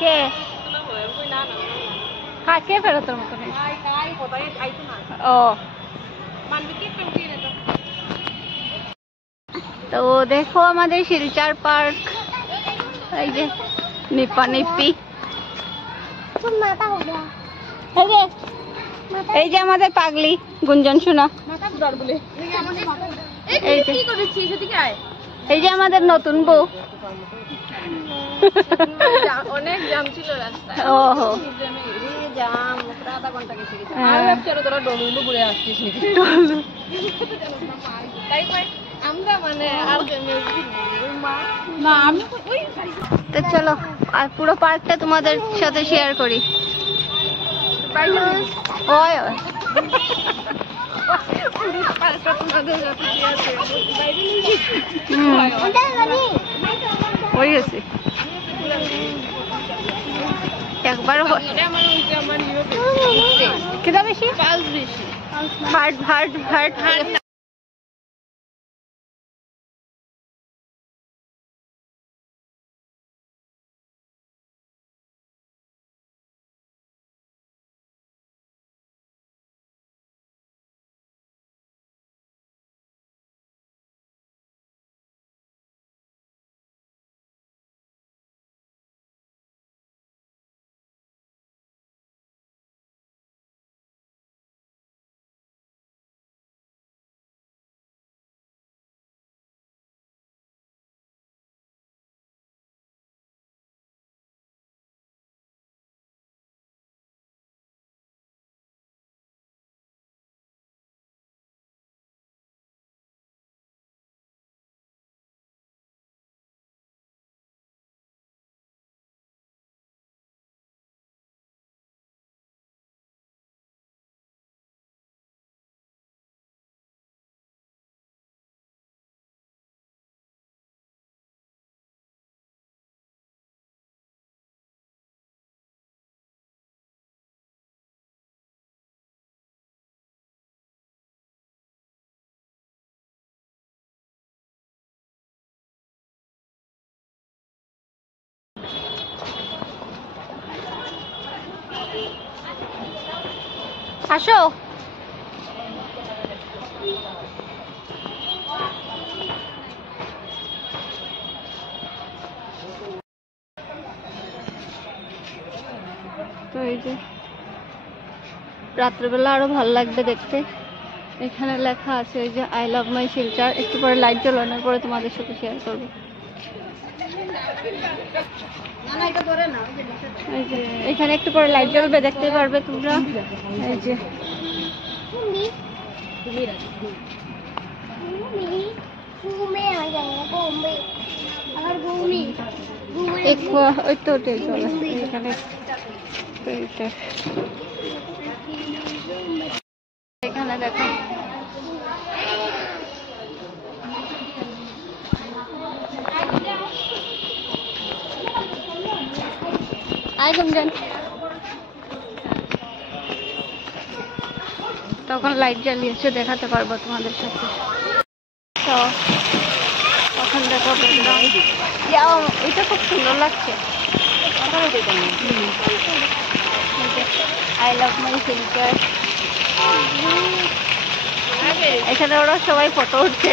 কে হ্যাঁ কে ফেরো তোর মতো ও তো দেখো আমাদের শিলচর পার্ক এই যে নিপা নিপি এই যে আমাদের পাগলি গুঞ্জন শোনা এই যে আমাদের নতুন বউ অনেক জাম ছিল রাস্তায় ওহো জাম আধা ঘন্টা গেছে আর ভাবছিলো তোরা ডলুলু ঘুরে আসছিস নাকি তাই আমরা মানে আর না আমি ওই তো চলো আর পুরো পার্কটা তোমাদের সাথে শেয়ার করি ওই ওই আছে একবার কেটা বেশি হার্ট হার্ট হার্ট হার্ট আসো তো এই যে রাত্রেবেলা আরো ভালো লাগবে দেখতে এখানে লেখা আছে এই যে আই লাভ মাই শিলচর একটু পরে লাইট জ্বালানোর পরে তোমাদের সাথে শেয়ার করবো এখানে একটু পরে লাইট জ্বলবে দেখতে পারবে তোমরা এই যে ওই তো ওটাই চলে এখানে এখানে দেখো আই গুঞ্জন তখন লাইট জ্বালিয়েছে দেখাতে পারবো তোমাদের সাথে তো তখন দেখো এটা খুব সুন্দর লাগছে আই লাভ মাই শিলচর এখানে ওরা সবাই ফটো উঠছে